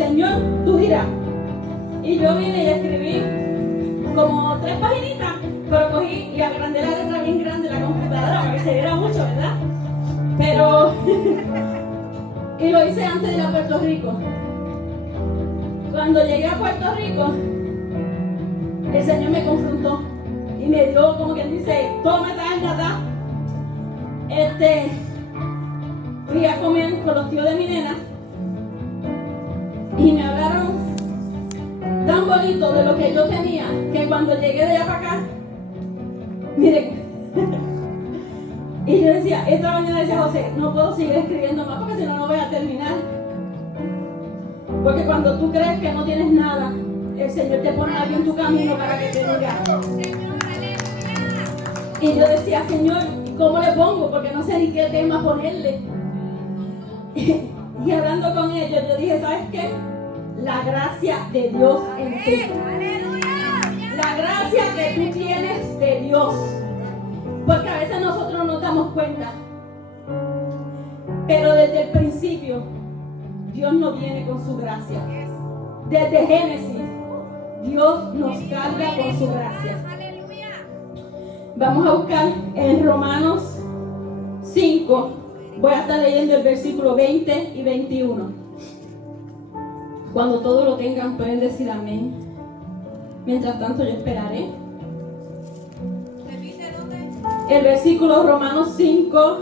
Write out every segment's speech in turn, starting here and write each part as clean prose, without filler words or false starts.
Señor, tú dirás. Y yo vine y escribí como 3 paginitas, pero cogí y agrandé la letra bien grande la computadora para que se viera mucho, ¿verdad? Pero y lo hice antes de ir a Puerto Rico. Cuando llegué a Puerto Rico, el Señor me confrontó y me dio, como quien dice, toma nada. Fui a comer con los tíos de mi nena y me hablaron tan bonito de lo que yo tenía, que cuando llegué de allá para acá, miren, y yo decía, esta mañana decía José, no puedo seguir escribiendo más porque si no, no voy a terminar. Porque cuando tú crees que no tienes nada, el Señor te pone aquí en tu camino para que te diga. Y yo decía, Señor, ¿cómo le pongo? Porque no sé ni qué tema ponerle. Y hablando con ellos, yo dije, ¿sabes qué? La gracia de Dios en ti. La gracia que tú tienes de Dios. Porque a veces nosotros no nos damos cuenta. Pero desde el principio, Dios nos viene con su gracia. Desde Génesis, Dios nos carga con su gracia. Vamos a buscar en Romanos 5. Voy a estar leyendo el versículo 20 y 21. Cuando todos lo tengan, pueden decir amén. Mientras tanto, yo esperaré. El versículo Romanos 5,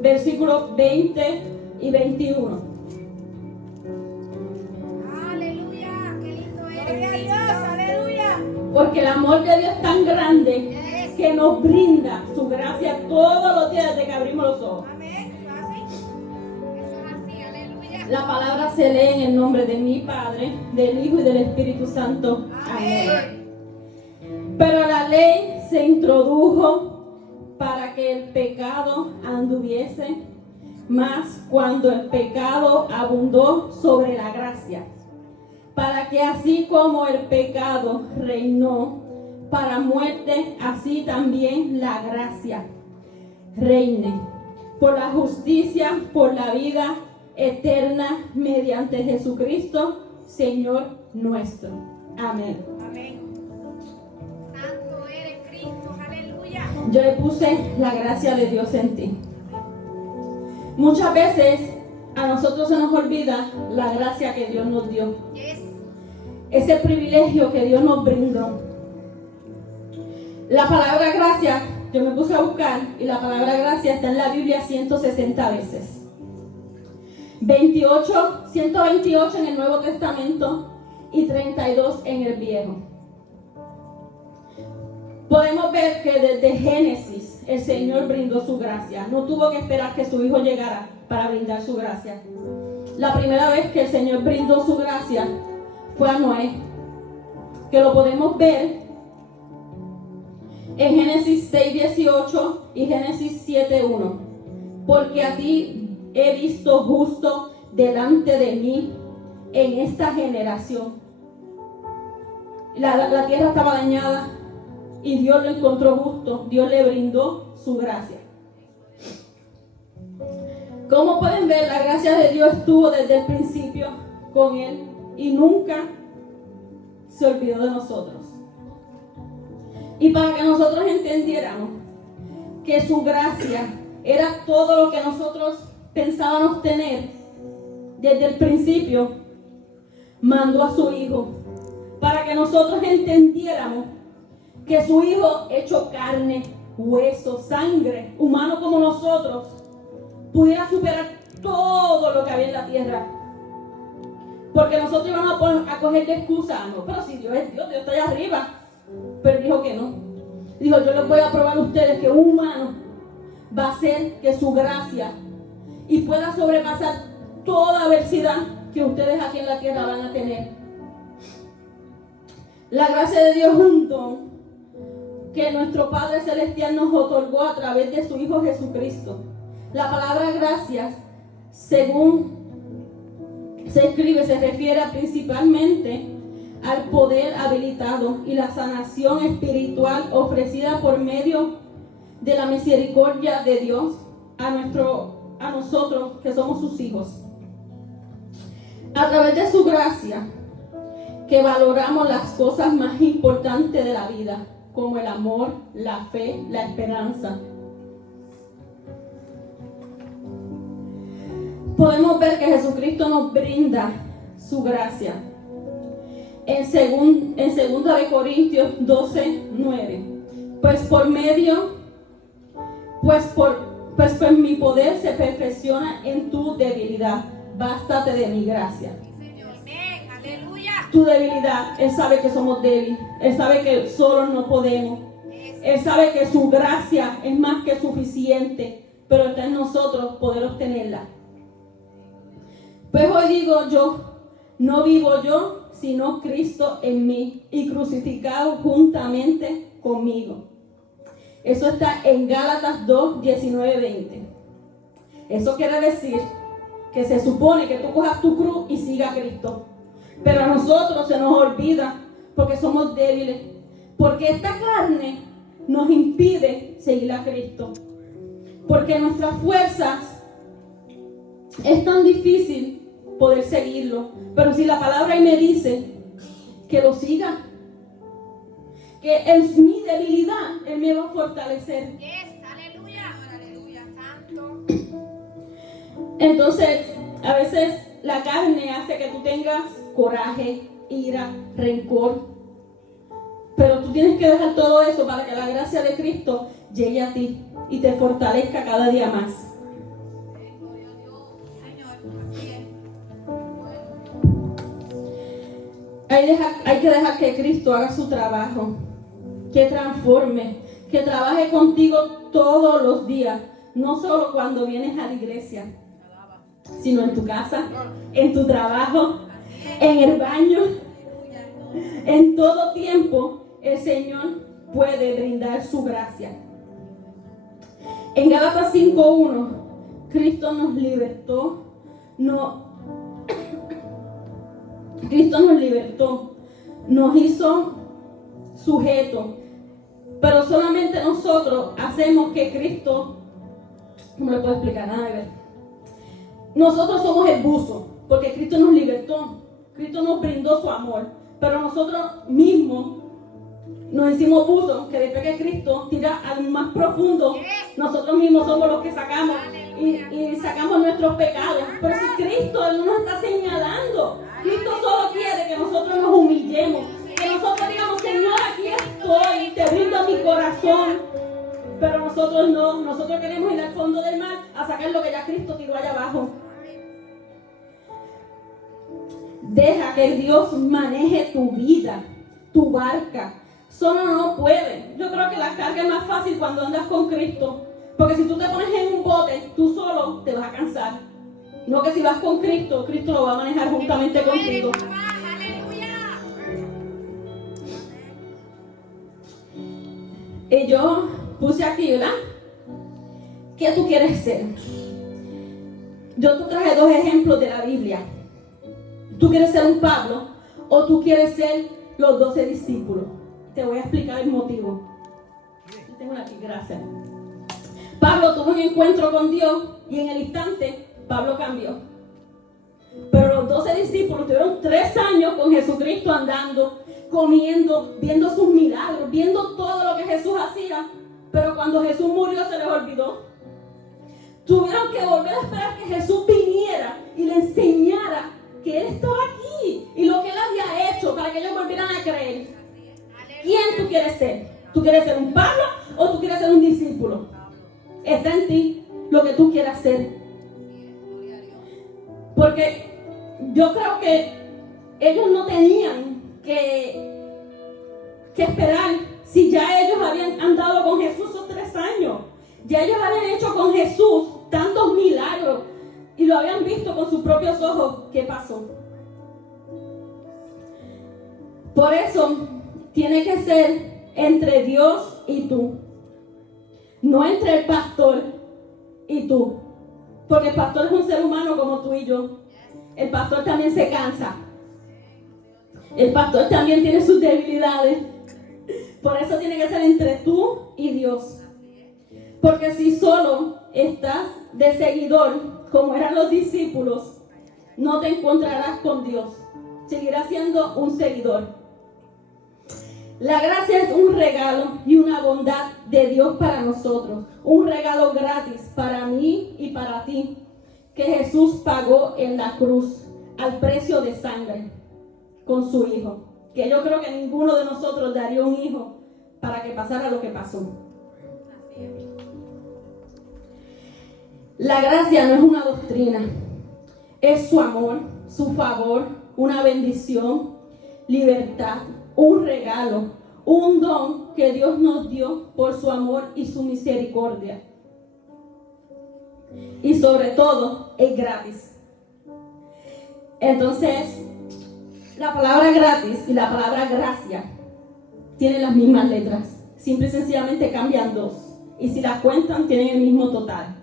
versículos 20 y 21. Aleluya, qué lindo es. Gloria a Dios, aleluya. Porque el amor de Dios es tan grande que nos brinda su gracia todos los días desde que abrimos los ojos. Amén. Eso es así, aleluya. La palabra se lee en el nombre de mi Padre, del Hijo y del Espíritu Santo. Amén. Pero la ley se introdujo para que el pecado anduviese, mas cuando el pecado abundó sobre la gracia, para que así como el pecado reinó para muerte, así también la gracia reine por la justicia, por la vida eterna mediante Jesucristo, Señor nuestro. Amén. Amén. Santo eres Cristo, aleluya. Yo le puse la gracia de Dios en ti. Muchas veces a nosotros se nos olvida la gracia que Dios nos dio. Yes. Ese privilegio que Dios nos brindó. La palabra gracia, yo me puse a buscar y la palabra gracia está en la Biblia 160 veces. 128 en el Nuevo Testamento y 32 en el Viejo. Podemos ver que desde Génesis el Señor brindó su gracia. No tuvo que esperar que su Hijo llegara para brindar su gracia. La primera vez que el Señor brindó su gracia fue a Noé, que lo podemos ver en Génesis 6:18 y Génesis 7:1. Porque a ti he visto justo delante de mí en esta generación. La tierra estaba dañada y Dios lo encontró justo. Dios le brindó su gracia. Como pueden ver, la gracia de Dios estuvo desde el principio con él y nunca se olvidó de nosotros. Y para que nosotros entendiéramos que su gracia era todo lo que nosotros pensábamos tener, desde el principio mandó a su Hijo para que nosotros entendiéramos que su Hijo, hecho carne, hueso, sangre, humano como nosotros, pudiera superar todo lo que había en la tierra. Porque nosotros íbamos a coger de excusa, no, pero si Dios es Dios, Dios está allá arriba. Pero dijo que no. Dijo, yo les voy a probar a ustedes que un humano va a hacer que su gracia y pueda sobrepasar toda adversidad que ustedes aquí en la tierra van a tener. La gracia de Dios es un don que nuestro Padre Celestial nos otorgó a través de su Hijo Jesucristo. La palabra gracias, según se escribe, se refiere principalmente al poder habilitado y la sanación espiritual ofrecida por medio de la misericordia de Dios a nosotros que somos sus hijos. a través de su gracia, que valoramos las cosas más importantes de la vida, como el amor, la fe, la esperanza. Podemos ver que Jesucristo nos brinda su gracia. En 2 de Corintios 12:9. Pues por mi poder se perfecciona en tu debilidad. Bástate de mi gracia. Amén. Aleluya. Tu debilidad, Él sabe que somos débiles. Él sabe que solos no podemos. Él sabe que su gracia es más que suficiente, pero está en nosotros poder obtenerla. Pues hoy digo yo, no vivo yo, sino Cristo en mí y crucificado juntamente conmigo. Eso está en Gálatas 2:19-20. Eso quiere decir que se supone que tú cojas tu cruz y sigas a Cristo. Pero a nosotros se nos olvida porque somos débiles. Porque esta carne nos impide seguir a Cristo. Porque nuestras fuerzas es tan difícil poder seguirlo. Pero si la palabra ahí me dice que lo siga, que en mi debilidad Él me va a fortalecer. Yes, aleluya. Aleluya, santo. Entonces, a veces la carne hace que tú tengas coraje, ira, rencor. Pero tú tienes que dejar todo eso para que la gracia de Cristo llegue a ti y te fortalezca cada día más. Hay que dejar que Cristo haga su trabajo, que transforme, que trabaje contigo todos los días, no solo cuando vienes a la iglesia, sino en tu casa, en tu trabajo, en el baño, en todo tiempo. El Señor puede brindar su gracia. En Gálatas 5:1, Cristo nos libertó, nos hizo sujetos, pero solamente nosotros hacemos que Cristo, ¿cómo le puedo explicar? A ver. Nosotros somos el buzo, porque Cristo nos libertó, Cristo nos brindó su amor, pero nosotros mismos nos hicimos buzos, que después que Cristo tira al más profundo, nosotros mismos somos los que sacamos y sacamos nuestros pecados. Pero si Cristo Él no nos está señalando, Cristo solo quiere que nosotros nos humillemos, que nosotros digamos, Señor, aquí estoy, te brindo mi corazón. Pero nosotros no, nosotros queremos ir al fondo del mar a sacar lo que ya Cristo tiró allá abajo. Deja que Dios maneje tu vida, tu barca. Solo no puede. Yo creo que la carga es más fácil cuando andas con Cristo. Porque si tú te pones en un bote, tú solo te vas a cansar. No que si vas con Cristo, Cristo lo va a manejar juntamente contigo. Y yo puse aquí, ¿verdad? ¿Qué tú quieres ser? Yo te traje 2 ejemplos de la Biblia. ¿Tú quieres ser un Pablo o tú quieres ser los 12 discípulos? Te voy a explicar el motivo. Tengo una aquí, gracias. Pablo tuvo un encuentro con Dios y en el instante Pablo cambió. Pero los 12 discípulos tuvieron 3 años con Jesucristo andando, comiendo, viendo sus milagros, viendo todo lo que Jesús hacía. Pero cuando Jesús murió se les olvidó. Tuvieron que volver a esperar que Jesús viniera y le enseñara que Él estaba aquí y lo que Él había hecho para que ellos volvieran a creer. ¿Quién tú quieres ser? ¿Tú quieres ser un Pablo o tú quieres ser un discípulo? Está en ti lo que tú quieras ser. Porque yo creo que ellos no tenían que esperar si ya ellos habían andado con Jesús esos 3 años. Ya ellos habían hecho con Jesús tantos milagros y lo habían visto con sus propios ojos. ¿Qué pasó? Por eso tiene que ser entre Dios y tú, no entre el pastor y tú, porque el pastor es un ser humano como tú y yo. El pastor también se cansa, el pastor también tiene sus debilidades. Por eso tiene que ser entre tú y Dios, porque si solo estás de seguidor como eran los discípulos, no te encontrarás con Dios. Seguirás siendo un seguidor. La gracia es un regalo y una bondad de Dios para nosotros. Un regalo gratis para mí y para ti, que Jesús pagó en la cruz al precio de sangre con su Hijo. Que yo creo que ninguno de nosotros daría un hijo para que pasara lo que pasó. La gracia no es una doctrina, es su amor, su favor, una bendición, libertad, un regalo, un don que Dios nos dio por su amor y su misericordia. Y sobre todo, es gratis. Entonces, la palabra gratis y la palabra gracia tienen las mismas letras. Simple y sencillamente cambian dos. Y si las cuentan, tienen el mismo total.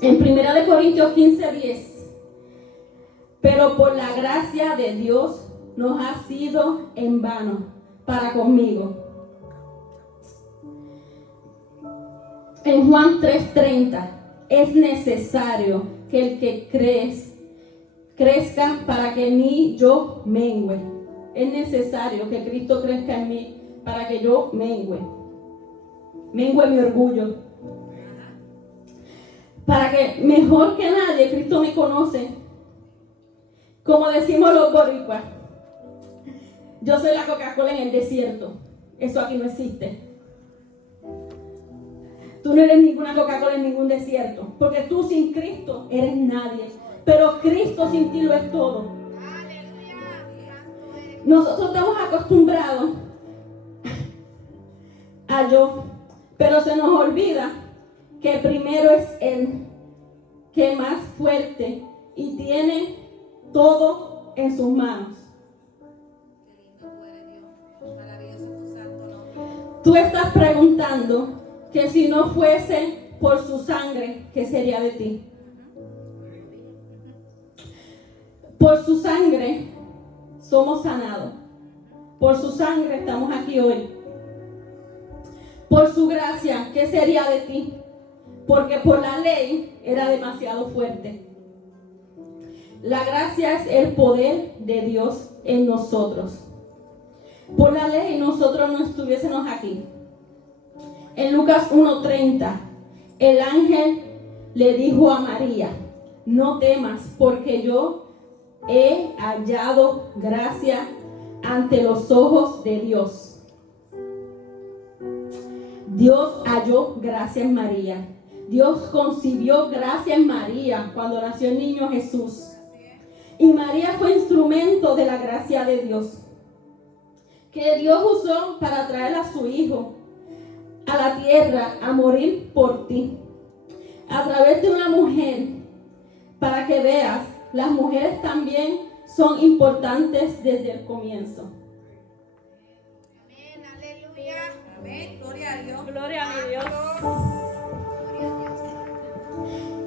En 1 Corintios 15:10, pero por la gracia de Dios nos ha sido en vano para conmigo. En Juan 3:30, es necesario que el que crezca para que en mí yo mengüe. Es necesario que Cristo crezca en mí para que yo mengüe mi orgullo. Para que mejor que nadie Cristo me conoce. Como decimos los boricuas, yo soy la Coca-Cola en el desierto. Eso aquí no existe. Tú no eres ninguna Coca-Cola en ningún desierto, porque tú sin Cristo eres nadie. Pero Cristo sin ti lo es todo. Nosotros estamos acostumbrados a yo, pero se nos olvida que primero es Él, que es más fuerte y tiene todo en sus manos. Tú estás preguntando que si no fuese por su sangre, ¿qué sería de ti? Por su sangre somos sanados. Por su sangre estamos aquí hoy. Por su gracia, ¿qué sería de ti? Porque por la ley era demasiado fuerte. La gracia es el poder de Dios en nosotros. Por la ley nosotros no estuviésemos aquí. En Lucas 1:30, el ángel le dijo a María, no temas, porque yo he hallado gracia ante los ojos de Dios. Dios halló gracia en María. Dios concibió gracia en María cuando nació el niño Jesús. Y María fue instrumento de la gracia de Dios, que Dios usó para traer a su Hijo a la tierra a morir por ti. A través de una mujer, para que veas, las mujeres también son importantes desde el comienzo. Amén, aleluya. Amén, gloria a Dios. Gloria a mi Dios.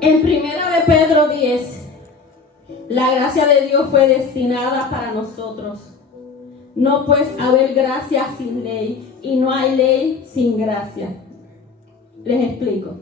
En 1 de Pedro 10, la gracia de Dios fue destinada para nosotros. No puede haber gracia sin ley y no hay ley sin gracia. Les explico.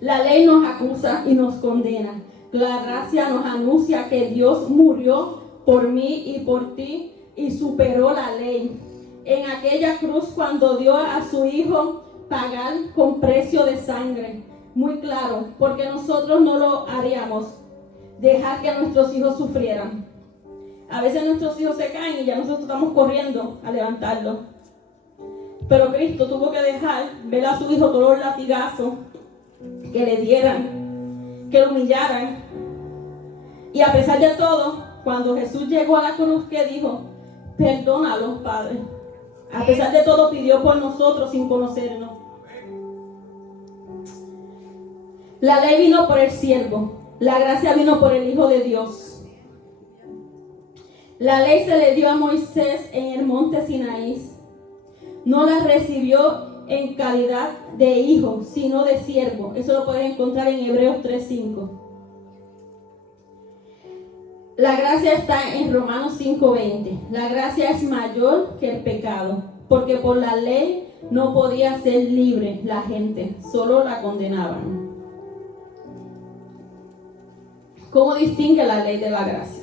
La ley nos acusa y nos condena. La gracia nos anuncia que Dios murió por mí y por ti y superó la ley. En aquella cruz cuando dio a su Hijo pagar con precio de sangre. Muy claro, porque nosotros no lo haríamos. Dejar que nuestros hijos sufrieran. A veces nuestros hijos se caen y ya nosotros estamos corriendo a levantarlos. Pero Cristo tuvo que dejar ver a su Hijo todos los latigazos que le dieran, que lo humillaran. Y a pesar de todo, cuando Jesús llegó a la cruz, ¿qué dijo? Perdónalos, Padre. A pesar de todo, pidió por nosotros sin conocernos. La ley vino por el siervo. La gracia vino por el Hijo de Dios. La ley se le dio a Moisés en el monte Sinaí. No la recibió en calidad de hijo, sino de siervo. Eso lo puedes encontrar en Hebreos 3:5. La gracia está en Romanos 5:20. La gracia es mayor que el pecado, porque por la ley no podía ser libre la gente, solo la condenaban. ¿Cómo distingue la ley de la gracia?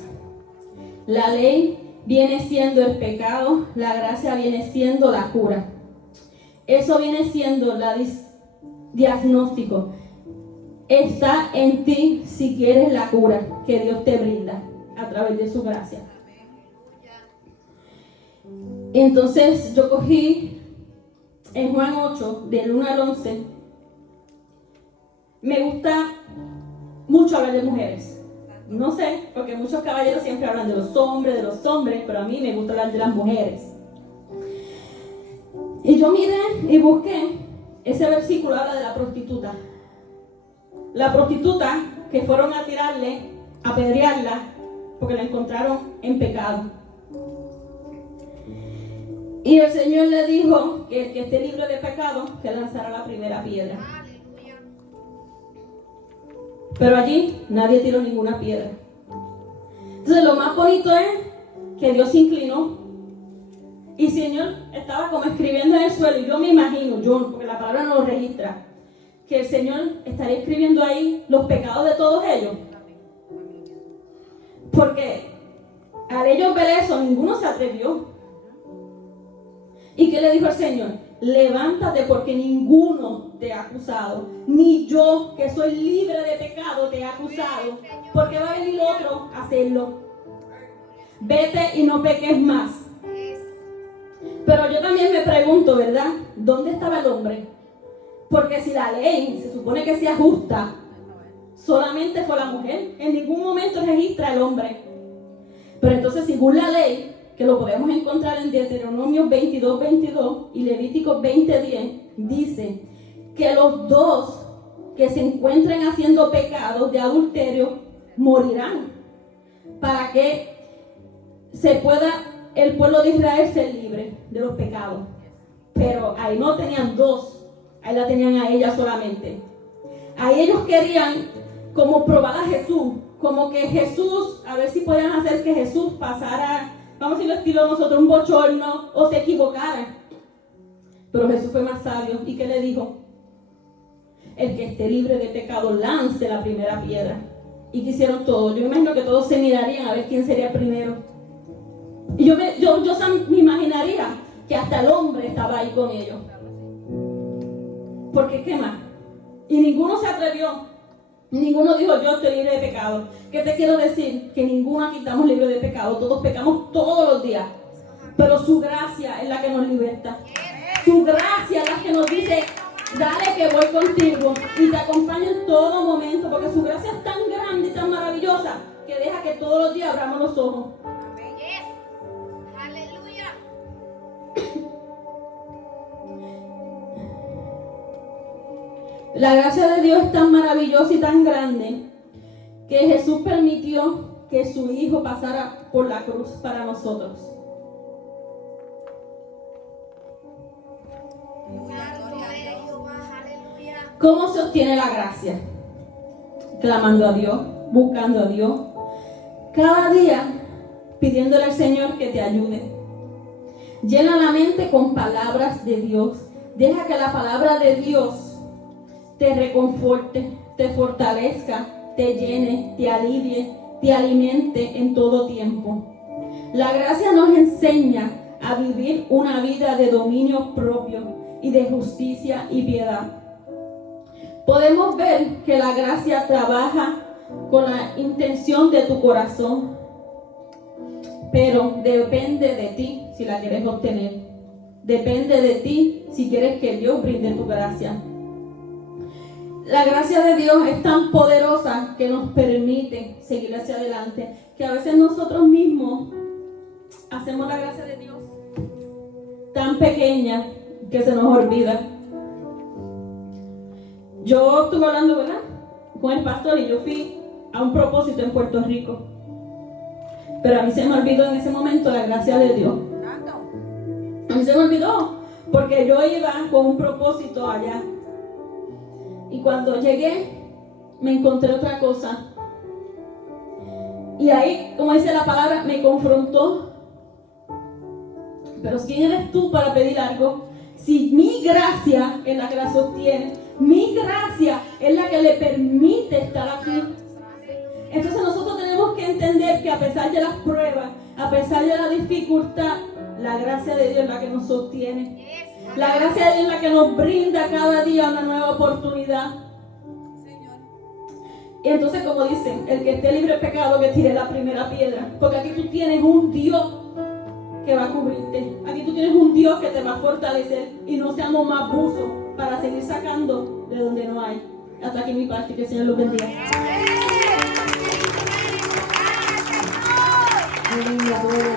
La ley viene siendo el pecado, la gracia viene siendo la cura. Eso viene siendo la diagnóstico. Está en ti si quieres la cura que Dios te brinda a través de su gracia. Entonces yo cogí en Juan 8, del 1 al 11. Me gusta mucho hablar de mujeres. No sé, porque muchos caballeros siempre hablan de los hombres, pero a mí me gusta hablar de las mujeres. Y yo miré y busqué, ese versículo habla de la prostituta. La prostituta que fueron a tirarle, a apedrearla, porque la encontraron en pecado. Y el Señor le dijo que el que esté libre de pecado, que lanzara la primera piedra. Pero allí nadie tiró ninguna piedra. Entonces lo más bonito es que Dios se inclinó y el Señor estaba como escribiendo en el suelo. Y yo me imagino, porque la palabra no lo registra, que el Señor estaría escribiendo ahí los pecados de todos ellos. Porque al ellos ver eso, ninguno se atrevió. ¿Y qué le dijo el Señor? Levántate porque ninguno te ha acusado, ni yo que soy libre de pecado te he acusado, porque va a venir otro a hacerlo. Vete y no peques más. Pero yo también me pregunto, ¿verdad? ¿Dónde estaba el hombre? Porque si la ley se supone que sea justa, solamente fue la mujer. En ningún momento registra el hombre. Pero entonces, según la ley, que lo podemos encontrar en Deuteronomio 22:22 y Levítico 20:10, dice que los dos que se encuentren haciendo pecados de adulterio morirán, para que se pueda el pueblo de Israel ser libre de los pecados. Pero ahí no tenían dos, ahí la tenían a ella solamente. Ahí ellos querían como probar a Jesús, como que Jesús, a ver si podían hacer que Jesús pasara, vamos a decirlo estilo nosotros, un bochorno, o se equivocara. Pero Jesús fue más sabio. ¿Y qué le dijo? El que esté libre de pecado lance la primera piedra. ¿Y qué hicieron todos? Yo me imagino que todos se mirarían a ver quién sería el primero. Y yo me imaginaría que hasta el hombre estaba ahí con ellos. Porque ¿qué más? Y ninguno se atrevió. Ninguno dijo, yo estoy libre de pecado. ¿Qué te quiero decir? Que ninguno aquí estamos libres de pecado. Todos pecamos todos los días. Pero su gracia es la que nos liberta. Su gracia es la que nos dice, dale que voy contigo. Y te acompaño en todo momento. Porque su gracia es tan grande y tan maravillosa que deja que todos los días abramos los ojos. Aleluya. La gracia de Dios es tan maravillosa y tan grande que Jesús permitió que su Hijo pasara por la cruz para nosotros. ¿Cómo se obtiene la gracia? Clamando a Dios, buscando a Dios, cada día pidiéndole al Señor que te ayude. Llena la mente con palabras de Dios. Deja que la palabra de Dios te reconforte, te fortalezca, te llene, te alivie, te alimente en todo tiempo. La gracia nos enseña a vivir una vida de dominio propio y de justicia y piedad. Podemos ver que la gracia trabaja con la intención de tu corazón, pero depende de ti si la quieres obtener. Depende de ti si quieres que Dios brinde tu gracia. La gracia de Dios es tan poderosa que nos permite seguir hacia adelante, que a veces nosotros mismos hacemos la gracia de Dios tan pequeña que se nos olvida. Yo estuve hablando, ¿verdad?, con el pastor y yo fui a un propósito en Puerto Rico. Pero a mí se me olvidó en ese momento la gracia de Dios. A mí se me olvidó porque yo iba con un propósito allá. Y cuando llegué, me encontré otra cosa. Y ahí, como dice la palabra, me confrontó. Pero ¿quién eres tú para pedir algo? Si mi gracia es la que la sostiene, mi gracia es la que le permite estar aquí. Entonces nosotros tenemos que entender que a pesar de las pruebas, a pesar de la dificultad, la gracia de Dios es la que nos sostiene. La gracia de Dios es la que nos brinda cada día una nueva oportunidad. Y entonces, como dicen, el que esté libre de pecado, que tire la primera piedra. Porque aquí tú tienes un Dios que va a cubrirte. Aquí tú tienes un Dios que te va a fortalecer. Y no seamos más buzos para seguir sacando de donde no hay. Hasta aquí mi parte, que el Señor los bendiga. Aleluya, gloria